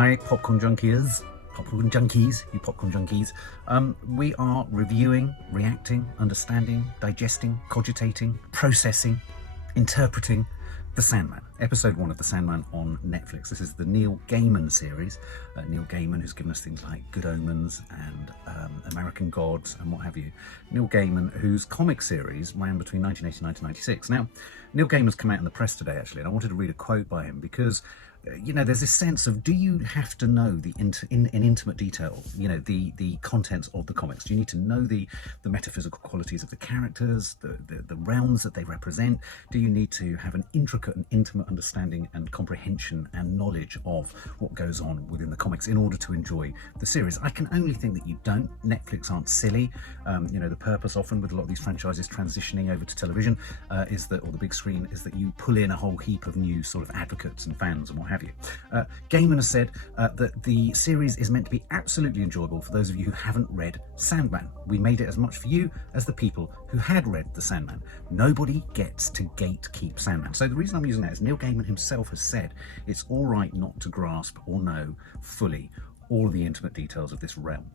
Hi, popcorn junkies, you popcorn junkies. We are reviewing, reacting, understanding, digesting, cogitating, processing, interpreting The Sandman, episode 1 of The Sandman on Netflix. This is the Neil Gaiman series. Neil Gaiman, who's given us things like Good Omens and American Gods and what have you. Neil Gaiman, whose comic series ran between 1989 to 96. Now, Neil Gaiman's come out in the press today, actually, and I wanted to read a quote by him because you know, there's this sense of, do you have to know the in intimate detail, you know, the contents of the comics? Do you need to know the metaphysical qualities of the characters, the realms that they represent? Do you need to have an intricate and intimate understanding and comprehension and knowledge of what goes on within the comics in order to enjoy the series? I can only think that you don't. Netflix aren't silly. You know, the purpose often with a lot of these franchises transitioning over to television is that, or the big screen, is that you pull in a whole heap of new sort of advocates and fans and what have you. Gaiman has said that the series is meant to be absolutely enjoyable for those of you who haven't read Sandman. We made it as much for you as the people who had read The Sandman. Nobody gets to gatekeep Sandman. So the reason I'm using that is Neil Gaiman himself has said it's all right not to grasp or know fully all of the intimate details of this realm.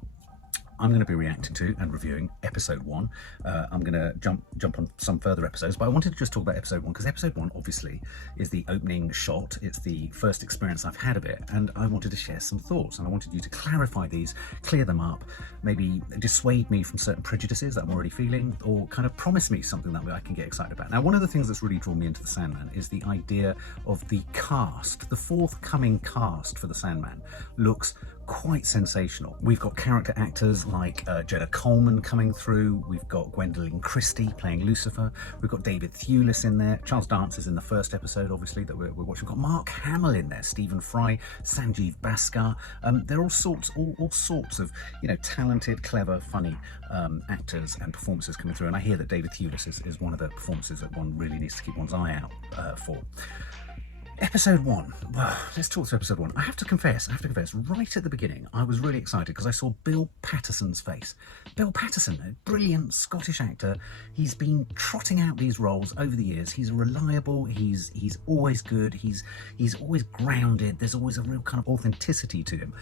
I'm going to be reacting to and reviewing episode 1. I'm going to jump on some further episodes, but I wanted to just talk about episode 1 because episode 1 obviously is the opening shot. It's the first experience I've had of it, and I wanted to share some thoughts, and I wanted you to clarify these, clear them up, maybe dissuade me from certain prejudices that I'm already feeling, or kind of promise me something that I can get excited about. Now, one of the things that's really drawn me into The Sandman is the idea of the cast. The forthcoming cast for The Sandman looks quite sensational. We've got character actors like Jenna Coleman coming through. We've got Gwendolyn Christie playing Lucifer. We've got David Thewlis in there. Charles Dance is in the first episode, obviously, that we're watching. We've got Mark Hamill in there, Stephen Fry, Sanjeev Bhaskar. They're all sorts of, you know, talented, clever, funny actors and performances coming through. And I hear that David Thewlis is one of the performances that one really needs to keep one's eye out for. Episode 1. Well, let's talk to episode 1. I have to confess, right at the beginning, I was really excited because I saw Bill Patterson's face. Bill Patterson, a brilliant Scottish actor. He's been trotting out these roles over the years. He's reliable. He's always good. He's always grounded. There's always a real kind of authenticity to him.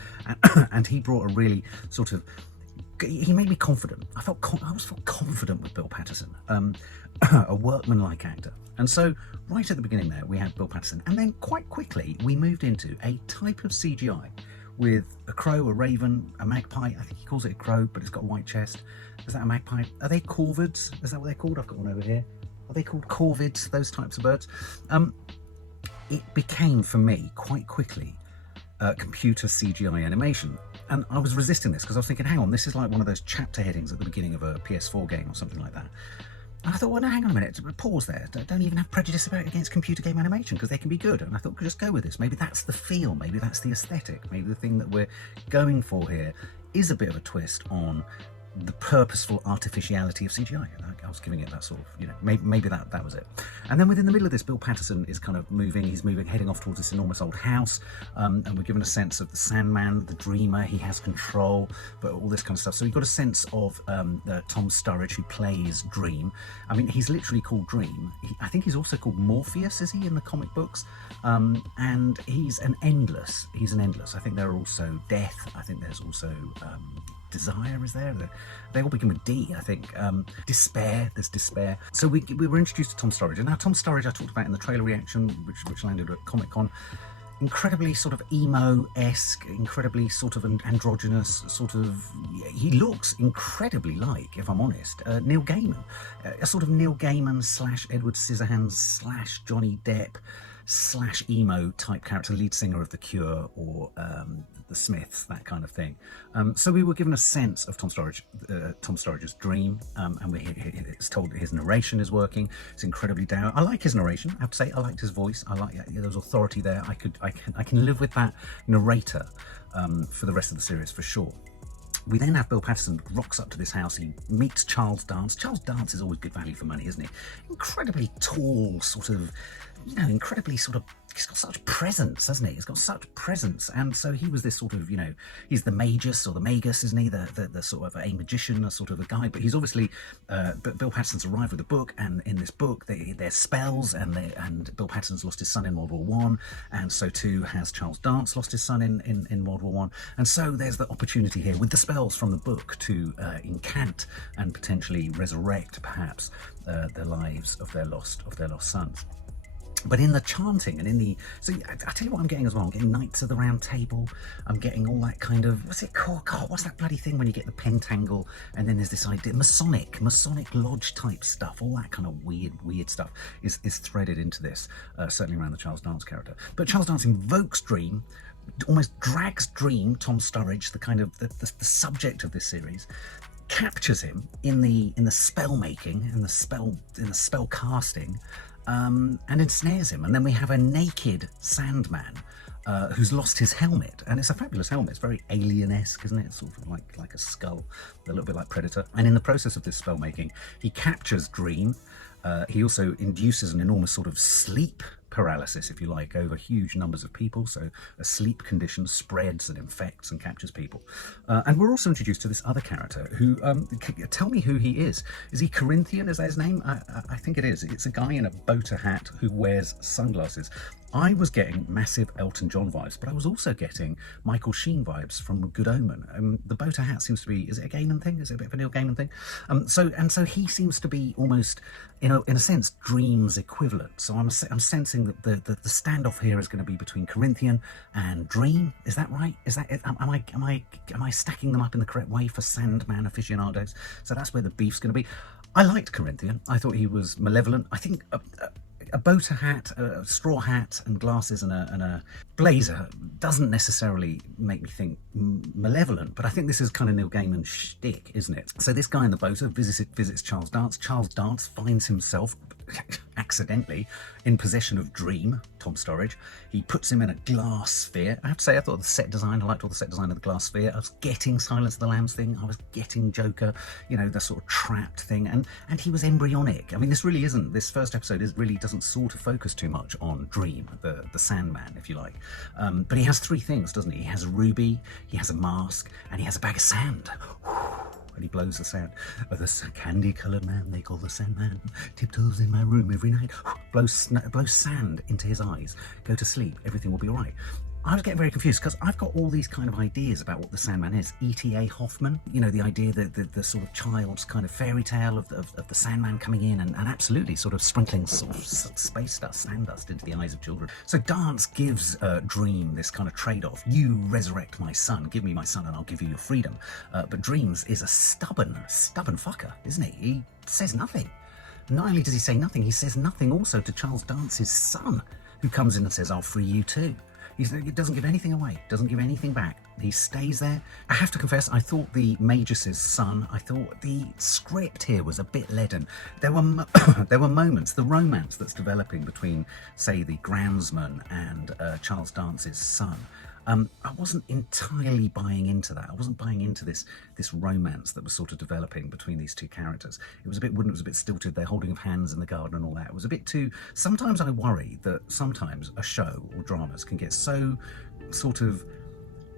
And he brought a really sort of, he made me confident. I always felt confident with Bill Patterson, a workman-like actor. And so right at the beginning there, we had Bill Patterson. And then quite quickly, we moved into a type of CGI with a crow, a raven, a magpie. I think he calls it a crow, but it's got a white chest. Is that a magpie? Are they corvids? Is that what they're called? I've got one over here. Are they called corvids, those types of birds? It became, for me, quite quickly, computer CGI animation. And I was resisting this because I was thinking, hang on, this is like one of those chapter headings at the beginning of a PS4 game or something like that. And I thought, well, no, hang on a minute, pause there. Don't even have prejudice against computer game animation because they can be good. And I thought, just go with this. Maybe that's the feel, maybe that's the aesthetic, maybe the thing that we're going for here is a bit of a twist on the purposeful artificiality of CGI. I was giving it that sort of, you know, maybe that was it. And then within the middle of this, Bill Patterson is kind of moving, heading off towards this enormous old house, and we're given a sense of the Sandman, the dreamer. He has control, but all this kind of stuff. So we've got a sense of Tom Sturridge, who plays Dream. I mean, he's literally called Dream. I think he's also called Morpheus, is he, in the comic books? And he's an endless. I think there are also death. I think there's also desire, is there? They all begin with D, I think. Despair, there's despair. So we were introduced to Tom Sturridge. And now Tom Sturridge I talked about in the trailer reaction, which landed at Comic-Con. Incredibly sort of emo-esque, incredibly sort of androgynous, sort of, he looks incredibly like, if I'm honest, Neil Gaiman. A sort of Neil Gaiman / Edward Scissorhands / Johnny Depp / emo type character, lead singer of The Cure or the Smiths, that kind of thing. So we were given a sense of Tom Sturridge's dream, and it's told that his narration is working. It's incredibly down. I like his narration. I have to say, I liked his voice. I like there's authority there. I can live with that narrator for the rest of the series for sure. We then have Bill Patterson rocks up to this house. He meets Charles Dance. Charles Dance is always good value for money, isn't he? Incredibly tall, sort of incredibly sort of, he's got such presence, hasn't he? He's got such presence. And so he was this sort of, he's the magus or the magus, isn't he? The sort of a magician, a sort of a guy. But he's obviously, Bill Paterson's arrived with a book, and in this book, there's spells, and Bill Paterson's lost his son in World War One, and so too has Charles Dance lost his son in World War One. And so there's the opportunity here with the spells from the book to incant and potentially resurrect, perhaps, the lives of their lost sons. But in the chanting and in the, so I tell you what I'm getting as well. I'm getting Knights of the Round Table. I'm getting all that kind of, what's it called? God, what's that bloody thing when you get the pentangle and then there's this idea, Masonic lodge type stuff. All that kind of weird stuff is threaded into this, certainly around the Charles Dance character. But Charles Dance invokes Dream, almost drags Dream, Tom Sturridge, the kind of the subject of this series, captures him in the spell making and the spell casting. And ensnares him, and then we have a naked Sandman who's lost his helmet, and it's a fabulous helmet. It's very alien-esque, isn't it? It's sort of like a skull, a little bit like Predator. And in the process of this spell making, he captures Dream. He also induces an enormous sort of sleep paralysis, if you like, over huge numbers of people. So a sleep condition spreads and infects and captures people. And we're also introduced to this other character who, tell me who he is. Is he Corinthian? Is that his name? I think it is. It's a guy in a boater hat who wears sunglasses. I was getting massive Elton John vibes, but I was also getting Michael Sheen vibes from Good Omen. The boater hat seems to be, is it a Gaiman thing? Is it a bit of a Neil Gaiman thing? So he seems to be almost, in a sense, Dream's equivalent. So I'm sensing that the standoff here is going to be between Corinthian and Dream. Is that right? Is that, am I stacking them up in the correct way for Sandman aficionados? So that's where the beef's going to be. I liked Corinthian. I thought he was malevolent. I think a boater hat, a straw hat and glasses and a blazer doesn't necessarily make me think malevolent, but I think this is kind of Neil Gaiman's shtick, isn't it? So this guy in the boater visits Charles Dance. Charles Dance finds himself accidentally in possession of Dream, Tom Sturridge. He puts him in a glass sphere. I have to say, I thought the set design, I liked all the set design of the glass sphere. I was getting Silence of the Lambs thing. I was getting Joker, the sort of trapped thing. And he was embryonic. I mean, this first episode really doesn't sort of focus too much on Dream, the Sandman, if you like. But he has three things, doesn't he? He has a ruby, he has a mask, and he has a bag of sand. And he blows the sand. The candy-coloured man they call the Sandman tiptoes in my room every night. Blows sand into his eyes. Go to sleep. Everything will be all right. I was getting very confused because I've got all these kind of ideas about what the Sandman is. E.T.A. Hoffman, the idea that the sort of child's kind of fairy tale of the Sandman coming in and absolutely sort of sprinkling sort of space dust, sand dust into the eyes of children. So Dance gives Dream this kind of trade-off. You resurrect my son, give me my son and I'll give you your freedom. But Dreams is a stubborn fucker, isn't he? He says nothing. Not only does he say nothing, he says nothing also to Charles Dance's son, who comes in and says, I'll free you too. He doesn't give anything away, doesn't give anything back. He stays there. I have to confess, I thought the Magus's son, I thought the script here was a bit leaden. There were moments, the romance that's developing between, say, the groundsman and Charles Dance's son. I wasn't entirely buying into that. I wasn't buying into this romance that was sort of developing between these two characters. It was a bit wooden, it was a bit stilted, their holding of hands in the garden and all that. It was a bit too... Sometimes I worry that sometimes a show or dramas can get so sort of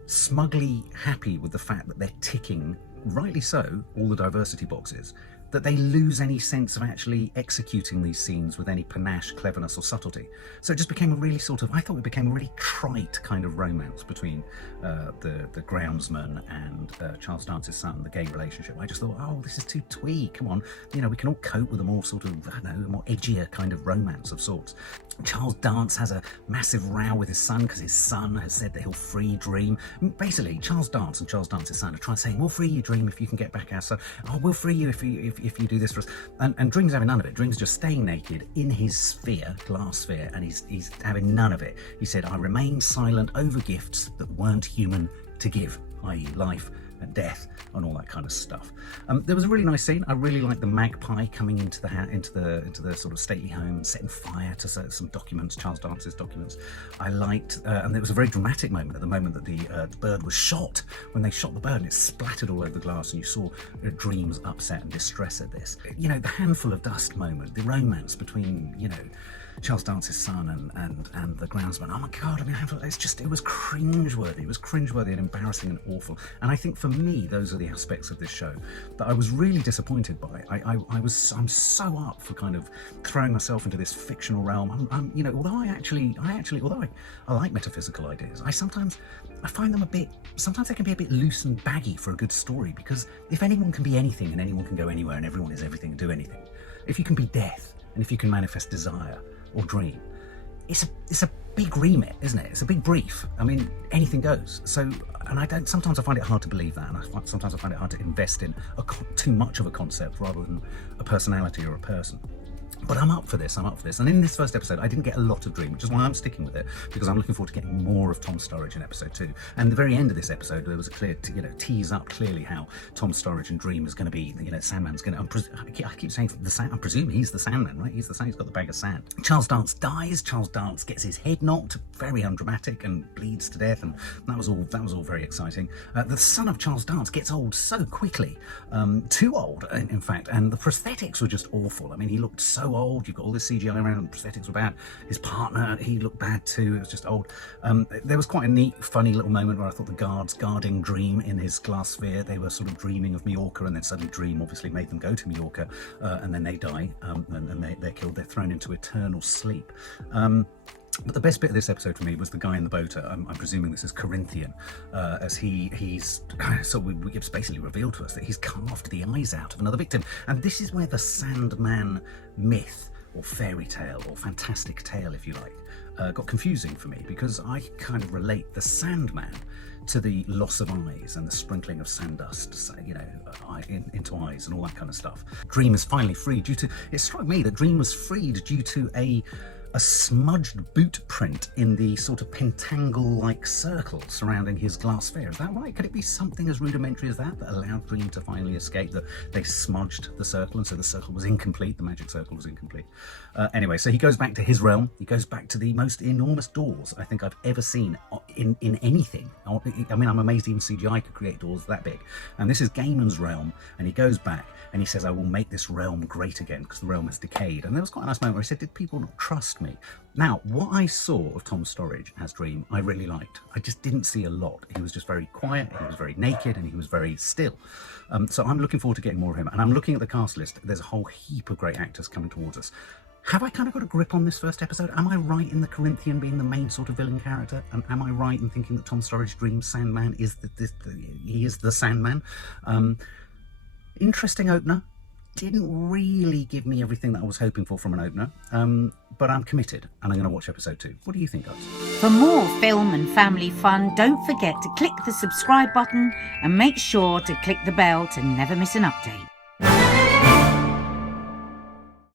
smugly happy with the fact that they're ticking, rightly so, all the diversity boxes, that they lose any sense of actually executing these scenes with any panache, cleverness or subtlety. So it just became a really I thought it became a really trite kind of romance between the groundsman and Charles Dance's son, the gay relationship. I just thought, oh, this is too twee, come on. We can all cope with a more sort of, I don't know, a more edgier kind of romance of sorts. Charles Dance has a massive row with his son because his son has said that he'll free Dream. Basically, Charles Dance and Charles Dance's son are trying to say, we'll free you, Dream, if you can get back our son. Oh, we'll free you if you do this for us. And Dream's having none of it. Dream's just staying naked in his sphere, glass sphere, and he's having none of it. He said, I remain silent over gifts that weren't human to give, i.e. life and death and all that kind of stuff. There was a really nice scene. I really liked the magpie coming into the sort of stately home and setting fire to some documents, Charles Dance's documents. I liked, and there was a very dramatic moment at the moment that the bird was shot. When they shot the bird and it splattered all over the glass and you saw Dream's upset and distress at this. The handful of dust moment, the romance between, Charles Dance's son and the groundsman. Oh my God, I mean, it was cringeworthy. It was cringeworthy and embarrassing and awful. And I think for me, those are the aspects of this show that I was really disappointed by. I'm so up for kind of throwing myself into this fictional realm. Although I like metaphysical ideas, I find them sometimes they can be a bit loose and baggy for a good story, because if anyone can be anything and anyone can go anywhere and everyone is everything and do anything, if you can be death and if you can manifest desire or dream, it's a big remit, isn't it? It's a big brief. I mean, anything goes. So, and sometimes I find it hard to believe that, and sometimes I find it hard to invest in too much of a concept rather than a personality or a person. But I'm up for this. And in this first episode, I didn't get a lot of Dream, which is why I'm sticking with it, because I'm looking forward to getting more of Tom Sturridge in episode 2. And the very end of this episode, there was a clear, tease up clearly how Tom Sturridge and Dream is going to be, Sandman's going to, I keep saying I presume he's the Sandman, right? He's got the bag of sand. Charles Dance dies. Charles Dance gets his head knocked, very undramatic, and bleeds to death. And that was all very exciting. The son of Charles Dance gets old so quickly, too old, in fact, and the prosthetics were just awful. I mean, he looked so old. You've got all this CGI around, and the prosthetics were bad. His partner, he looked bad too. It was just old. There was quite a neat, funny little moment where I thought the guards guarding Dream in his glass sphere, they were sort of dreaming of Majorca, and then suddenly Dream obviously made them go to Majorca, and then they die, and they're killed. They're thrown into eternal sleep. But the best bit of this episode for me was the guy in the boat. I'm presuming this is Corinthian, as he's so it's basically revealed to us that he's carved the eyes out of another victim. And this is where the Sandman myth, or fairy tale, or fantastic tale, if you like, got confusing for me, because I kind of relate the Sandman to the loss of eyes and the sprinkling of sand dust, into eyes and all that kind of stuff. Dream is finally freed it struck me that Dream was freed due to a smudged boot print in the sort of pentangle-like circle surrounding his glass sphere. Is that right? Could it be something as rudimentary as that allowed Dream to finally escape, that they smudged the circle, and so the circle was incomplete, the magic circle was incomplete? Anyway, so he goes back to his realm. He goes back to the most enormous doors I think I've ever seen in anything. I mean, I'm amazed even CGI could create doors that big. And this is Gaiman's realm, and he goes back and he says, I will make this realm great again, because the realm has decayed. And there was quite a nice moment where he said, did people not trust me? Now, what I saw of Tom Sturridge as Dream, I really liked. I just didn't see a lot. He was just very quiet, he was very naked, and he was very still. So I'm looking forward to getting more of him. And I'm looking at the cast list. There's a whole heap of great actors coming towards us. Have I kind of got a grip on this first episode? Am I right in the Corinthian being the main sort of villain character? And am I right in thinking that Tom Sturridge Dream's Sandman is he is the Sandman? Interesting opener. Didn't really give me everything that I was hoping for from an opener, but I'm committed and I'm going to watch episode 2. What do you think, guys? For more film and family fun, don't forget to click the subscribe button and make sure to click the bell to never miss an update.